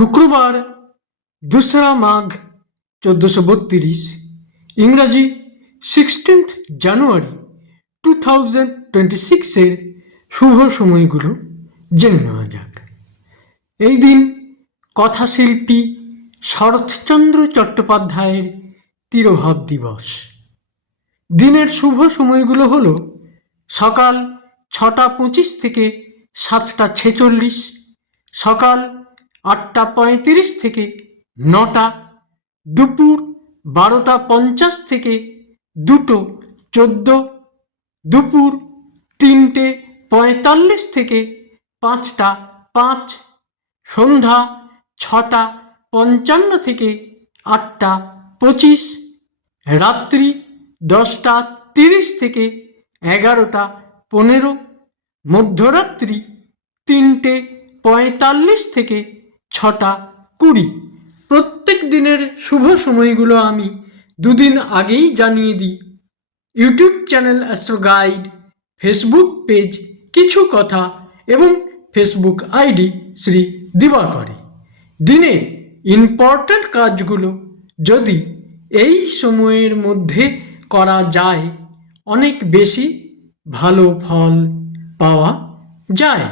শুক্রবার 2রা মাঘ 1432, ইংরাজি 16th জানুয়ারি 2026 শুভ সময়গুলো জেনে নেওয়া যাক। এই দিন কথাশিল্পী শরৎচন্দ্র চট্টোপাধ্যায়ের তিরোভাব দিবস। দিনের শুভ সময়গুলো হল সকাল 6টা 25 থেকে 7টা 46, সকাল 8টা 35 থেকে 9টা, দুপুর 12টা 50 থেকে 2টো 14, দুপুর 3টে 45 থেকে 5টা 5, সন্ধ্যা 6টা 55 থেকে 8টা 25, রাত্রি 10টা 30 থেকে 11টা 15, মধ্যরাত্রি 3টে 45 থেকে 6টা 20। প্রত্যেক দিনের শুভ সময়গুলো আমি দুদিন আগেই জানিয়ে দিই YouTube channel astro guide, Facebook page কিছু কথা এবং ফেসবুক আইডি শ্রী দিবাকরে। দিনের ইম্পর্ট্যান্ট কাজগুলো যদি এই সময়ের মধ্যে করা যায় অনেক বেশি ভালো ফল পাওয়া যায়।